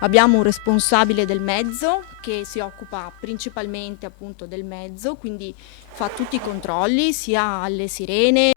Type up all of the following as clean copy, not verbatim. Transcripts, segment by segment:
Abbiamo un responsabile del mezzo che si occupa principalmente appunto del mezzo, quindi fa tutti i controlli sia alle sirene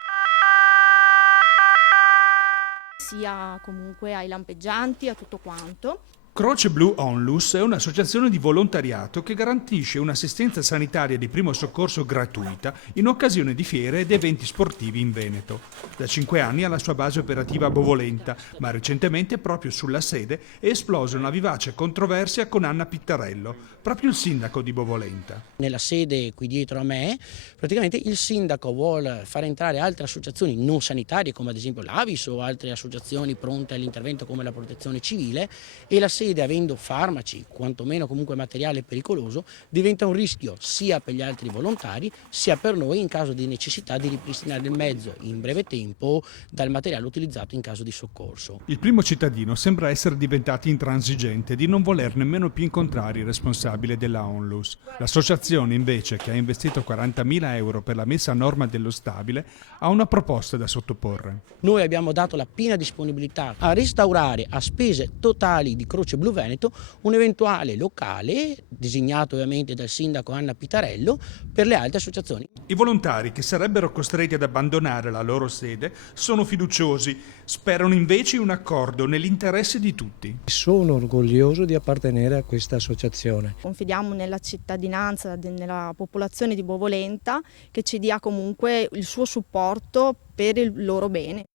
sia comunque ai lampeggianti, a tutto quanto. Croce Blu Onlus è un'associazione di volontariato che garantisce un'assistenza sanitaria di primo soccorso gratuita in occasione di fiere ed eventi sportivi in Veneto. Da 5 anni ha la sua base operativa a Bovolenta, ma recentemente proprio sulla sede è esplosa una vivace controversia con Anna Pittarello, proprio il sindaco di Bovolenta. Nella sede qui dietro a me, praticamente il sindaco vuole far entrare altre associazioni non sanitarie come ad esempio l'Avis o altre associazioni pronte all'intervento come la Protezione Civile, e la sede, avendo farmaci, quantomeno comunque materiale pericoloso, diventa un rischio sia per gli altri volontari sia per noi in caso di necessità di ripristinare il mezzo in breve tempo dal materiale utilizzato in caso di soccorso. Il primo cittadino sembra essere diventato intransigente di non voler nemmeno più incontrare il responsabile della Onlus. L'associazione invece, che ha investito 40.000 euro per la messa a norma dello stabile, ha una proposta da sottoporre. Noi abbiamo dato la piena disponibilità a restaurare a spese totali di Croce Blu Veneto un eventuale locale, designato ovviamente dal sindaco Anna Pittarello, per le altre associazioni. I volontari, che sarebbero costretti ad abbandonare la loro sede, sono fiduciosi, sperano invece in un accordo nell'interesse di tutti. Sono orgoglioso di appartenere a questa associazione. Confidiamo nella cittadinanza, nella popolazione di Bovolenta che ci dia comunque il suo supporto per il loro bene.